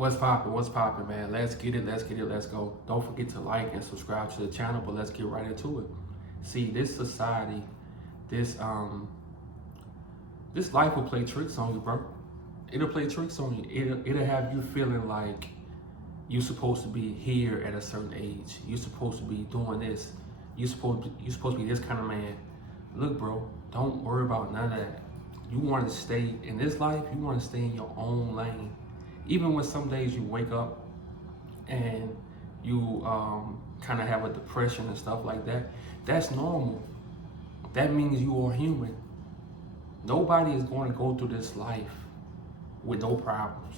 What's poppin', man? Let's get it, let's get it, let's go. Don't forget to like and subscribe to the channel, but let's get right into it. See, this society, this this life will play tricks on you, bro. It'll play tricks on you. It'll have you feeling like you're supposed to be here at a certain age. You're supposed to be doing this. You're supposed to be this kind of man. Look, bro, don't worry about none of that. You want to stay in this life, you want to stay in your own lane. Even when some days you wake up and you kind of have a depression and stuff like that, that's normal. That means you are human. Nobody is going to go through this life with no problems.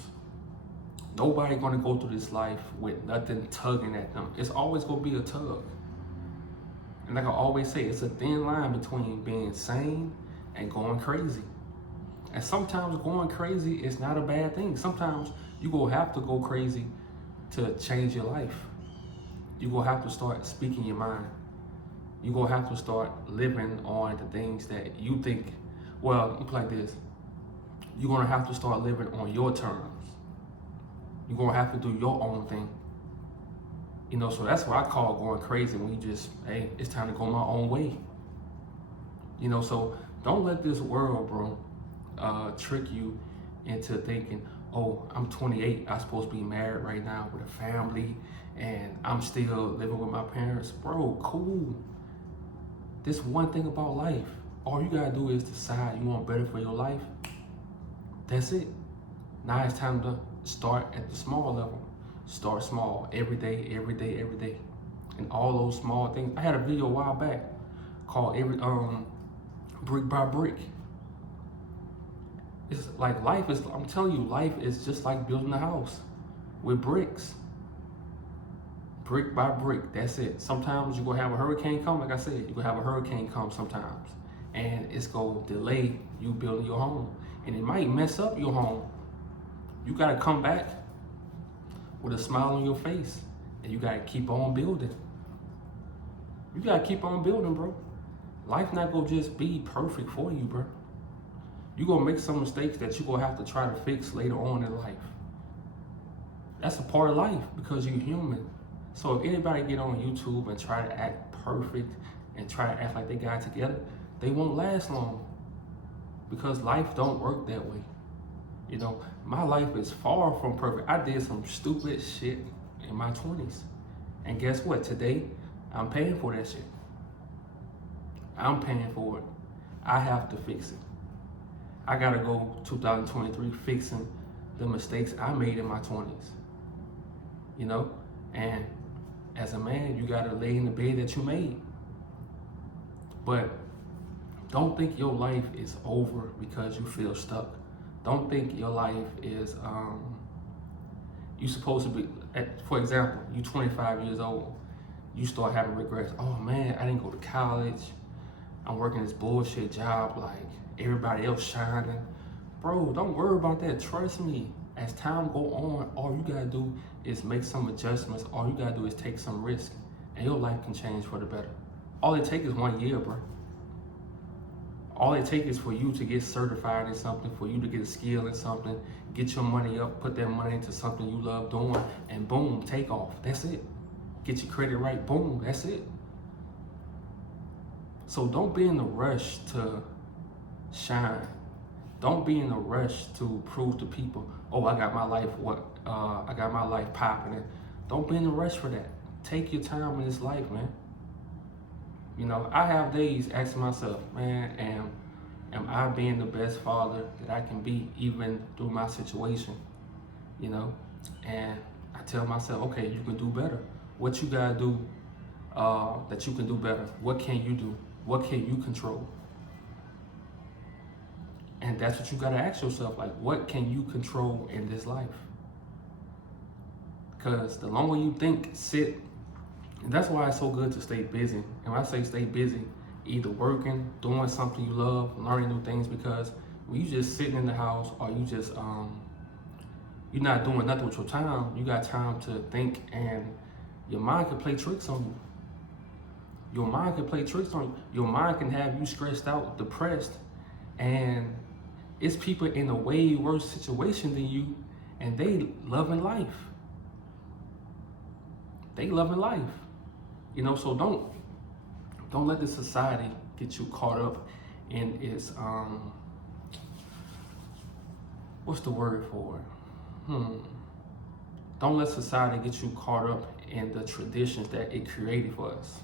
Nobody going to go through this life with nothing tugging at them. It's always going to be a tug. And like I always say, it's a thin line between being sane and going crazy. And sometimes going crazy is not a bad thing. Sometimes you gonna have to go crazy to change your life. You gonna have to start speaking your mind. You gonna have to start living on the things that you think, well, let me put it like this. You're gonna have to start living on your terms. You're gonna have to do your own thing. You know, so that's what I call going crazy, when you just, hey, it's time to go my own way. You know, so don't let this world, bro, trick you into thinking, oh, I'm 28, I'm supposed to be married right now with a family, and I'm still living with my parents. Bro, cool. This one thing about life, all you gotta do is decide you want better for your life. That's it. Now it's time to start at the small level. Start small, every day, every day, every day. And all those small things. I had a video a while back called Brick by Brick. It's like life is, I'm telling you, life is just like building a house with bricks. Brick by brick, that's it. Sometimes you're gonna have a hurricane come, like I said, you're gonna have a hurricane come sometimes. And it's gonna delay you building your home. And it might mess up your home. You gotta come back with a smile on your face. And you gotta keep on building. You gotta keep on building, bro. Life not gonna just be perfect for you, bro. You're gonna make some mistakes that you're gonna have to try to fix later on in life. That's a part of life because you're human. So if anybody get on YouTube and try to act perfect and try to act like they got it together, they won't last long, because life don't work that way. You know, my life is far from perfect. I did some stupid shit in my 20s. And guess what? Today, I'm paying for that shit. I'm paying for it. I have to fix it. I gotta go 2023 fixing the mistakes I made in my 20s. You know? And as a man, you gotta lay in the bed that you made. But don't think your life is over because you feel stuck. Don't think your life is, you supposed to be, for example, you 25 years old, you start having regrets. Oh man, I didn't go to college. I'm working this bullshit job like everybody else shining. Bro, don't worry about that. Trust me. As time go on, all you gotta do is make some adjustments. All you gotta do is take some risk, and your life can change for the better. All it takes is 1 year, bro. All it takes is for you to get certified in something, for you to get a skill in something, get your money up, put that money into something you love doing, and boom, take off. That's it. Get your credit right, boom, that's it. So don't be in the rush to shine. Don't be in a rush to prove to people, oh, I got my life I got my life popping. Don't be in a rush for that. Take your time in this life, man. You know, I have days asking myself, man, am I being the best father that I can be even through my situation? You know, and I tell myself, okay, you can do better. What you gotta do that you can do better? What can you do? What can you control? And that's what you gotta ask yourself, like, what can you control in this life? Because the longer you think, sit, and that's why it's so good to stay busy. And when I say stay busy, either working, doing something you love, learning new things, because when you just sitting in the house, or you just, you're not doing nothing with your time, you got time to think, and your mind can play tricks on you. Your mind can play tricks on you. Your mind can have you stressed out, depressed, and it's people in a way worse situation than you, and they loving life. They loving life. So don't let the society get you caught up in its what's the word for it? Don't let society get you caught up in the traditions that it created for us.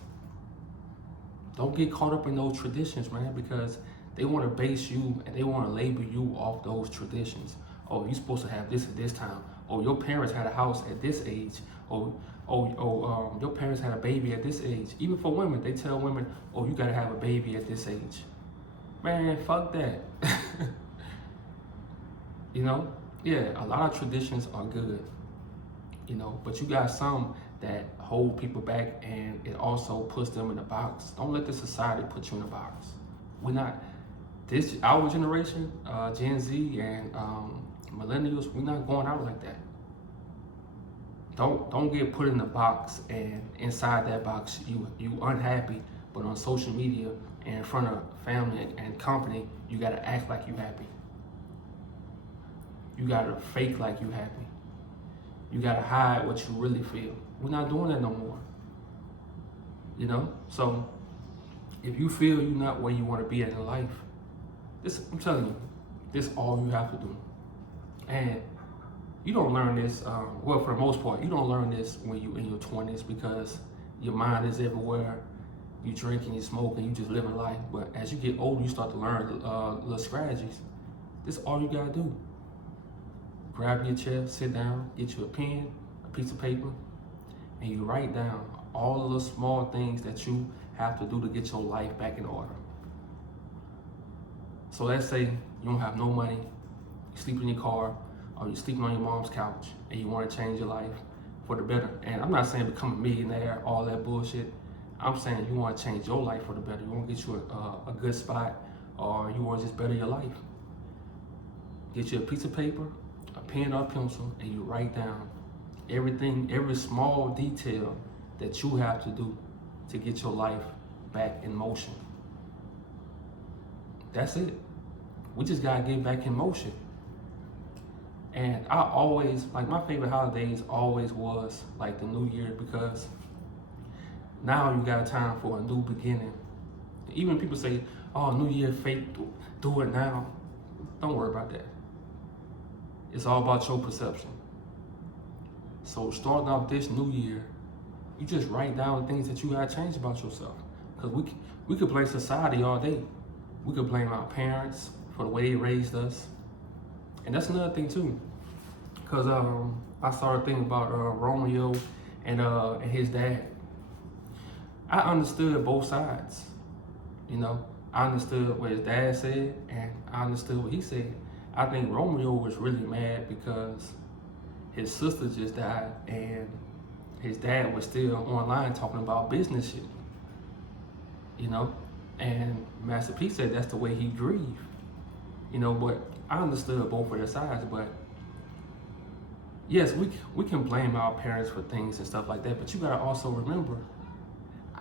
Don't get caught up in those traditions, man, because they want to base you and they want to label you off those traditions. Oh, you're supposed to have this at this time. Oh, your parents had a house at this age. Your parents had a baby at this age. Even for women, they tell women, oh, you gotta have a baby at this age. Man, fuck that. Yeah, a lot of traditions are good, but you got some that hold people back, and it also puts them in a box. Don't let the society put you in a box. Our generation, Gen Z and millennials, we're not going out like that. Don't get put in a box, and inside that box you unhappy, but on social media and in front of family and company, you gotta act like you happy. You gotta fake like you happy. You gotta hide what you really feel. We're not doing that no more. So if you feel you're not where you want to be in life, I'm telling you, this is all you have to do. And you don't learn this, for the most part, you don't learn this when you're in your 20s, because your mind is everywhere. You drink and you smoke and you just living life. But as you get older, you start to learn little strategies. This is all you gotta do. Grab your chair, sit down, get you a pen, a piece of paper, and you write down all of the small things that you have to do to get your life back in order. So let's say you don't have no money, you sleep in your car, or you're sleeping on your mom's couch, and you want to change your life for the better. And I'm not saying become a millionaire, all that bullshit. I'm saying you want to change your life for the better. You want to get you a good spot, or you want to just better your life. Get you a piece of paper, a pen or a pencil, and you write down everything, every small detail that you have to do to get your life back in motion. That's it. We just gotta get back in motion. And I always, my favorite holidays always was like the New Year, because now you got time for a new beginning. Even people say, oh, New Year fake, do it now. Don't worry about that. It's all about your perception. So starting off this new year, you just write down the things that you gotta change about yourself. Because we could blame society all day. We could blame our parents for the way they raised us. And that's another thing too. Because I started thinking about Romeo and his dad. I understood both sides. I understood what his dad said, and I understood what he said. I think Romeo was really mad because his sister just died, and his dad was still online talking about business shit. And Master P said that's the way he grieved. But I understood both of their sides. But yes, we can blame our parents for things and stuff like that, but you gotta also remember,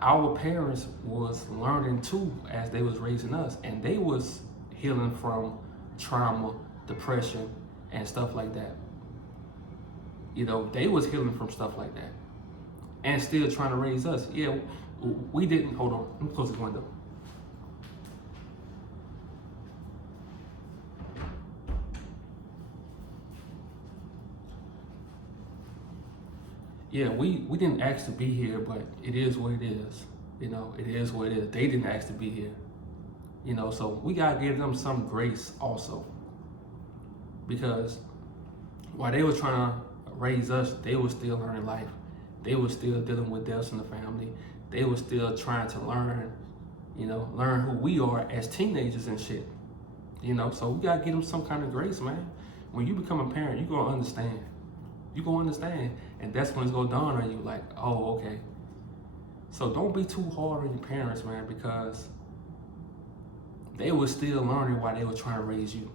our parents was learning too as they was raising us, and they was healing from trauma, depression, and stuff like that. They was healing from stuff like that, and still trying to raise us. Yeah, we didn't. Hold on, let me close this window. Yeah, we didn't ask to be here, but it is what it is. It is what it is. They didn't ask to be here. So we gotta give them some grace also. Because while they were trying to raise us, they were still learning life. They were still dealing with deaths in the family. They were still trying to learn who we are as teenagers and shit. So we gotta give them some kind of grace, man. When you become a parent, you're gonna understand. You're gonna understand. And that's when it's gonna dawn on you, like, oh, okay. So don't be too hard on your parents, man, because they were still learning while they were trying to raise you.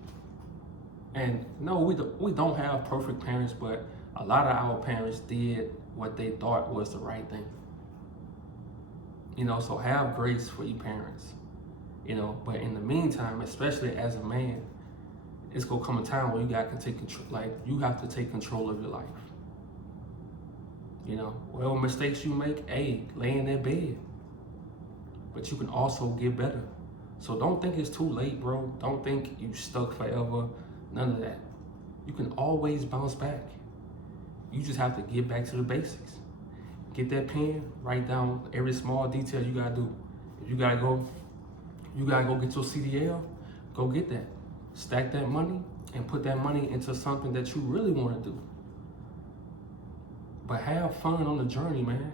And no, we don't have perfect parents, but a lot of our parents did what they thought was the right thing. So have grace for your parents. But in the meantime, especially as a man, it's gonna come a time where you got to take control. Like you have to take control of your life. You know, whatever mistakes you make, hey, lay in that bed. But you can also get better. So don't think it's too late, bro. Don't think you stuck forever. None of that. You can always bounce back. You just have to get back to the basics. Get that pen, write down every small detail you gotta do. If you gotta go get your CDL, go get that. Stack that money and put that money into something that you really wanna do. But have fun on the journey, man.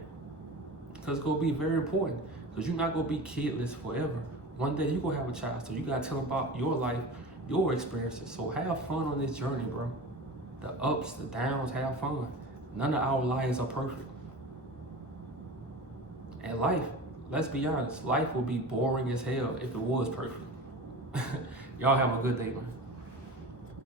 Because it's gonna be very important. Because you're not gonna be kidless forever. One day you're gonna have a child, so you gotta tell them about your life, your experiences. So have fun on this journey, bro. The ups, the downs, have fun. None of our lives are perfect. And life, let's be honest, life would be boring as hell if it was perfect. Y'all have a good day, man.